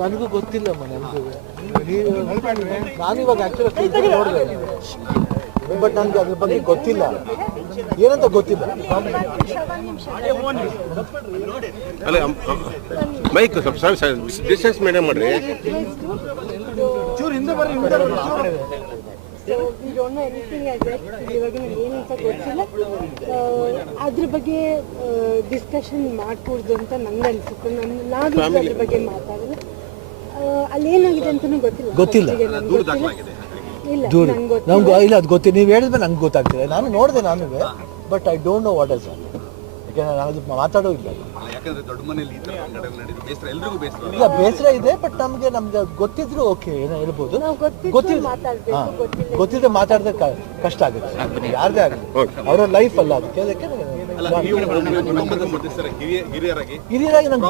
ನನಗೂ ಗೊತ್ತಿಲ್ಲಮ್ಮ, ನಾನು ಇವಾಗ ಆ್ಯಕ್ಚುಲಿ ನೋಡಿದೆ, ಬಟ್ ನನಗೆ ಅದ್ರ ಬಗ್ಗೆ ಗೊತ್ತಿಲ್ಲ, ಏನಂತ ಗೊತ್ತಿಲ್ಲ. ಅಲ್ಲ ಮೈಕ್ ಸ್ವಲ್ಪ ಡಿಸ್ಟೆನ್ಸ್ ಮೇಂಟೈನ್ ಮಾಡ್ರಿ. ಇವಾಗ ಏನಂತ ಗೊತ್ತಿಲ್ಲ, ಅದ್ರ ಬಗ್ಗೆ ಡಿಸ್ಕಷನ್ ಮಾಡ್ಕೊಡ್ದು ಅಂತ ನಂಗೆ ಅನ್ಸುತ್ತೆ. ನಾವು ಅದ್ರ ಬಗ್ಗೆ ಮಾತಾಡೋದು, ಅಲ್ಲಿ ಏನಾಗಿದೆ ಅಂತಲೂ ಗೊತ್ತಿಲ್ಲ. ಇಲ್ಲ ಇಲ್ಲ, ಅದು ಗೊತ್ತಿಲ್ಲ. ನೀವು ಹೇಳಿದ್ರೆ ನಂಗೆ ಗೊತ್ತಾಗ್ತಿದೆ. ನಾನು ನೋಡಿದೆ, ನಾನು, but I don't know what is all. ಯಾಕೆಂದ್ರೆ ನಾನು ಅದು ಮಾತಾಡೋ ಇಲ್ಲ. ಇಲ್ಲ, ಬೇಸರ ಇದೆ, ಬಟ್ ನಮ್ಗೆ ಗೊತ್ತಿದ್ರು ಓಕೆ, ಏನೋ ಹೇಳ್ಬೋದು. ಗೊತ್ತಿದ್ರೆ ಮಾತಾಡಿದ್ರೆ ಕಷ್ಟ ಆಗುತ್ತೆ, ಯಾರದೇ ಆಗಲಿ, ಅವರ ಲೈಫ್ ಅಲ್ಲ ಅದಕ್ಕೆ. ಹಿರಿಯರಾಗಿ ನಂಗೆ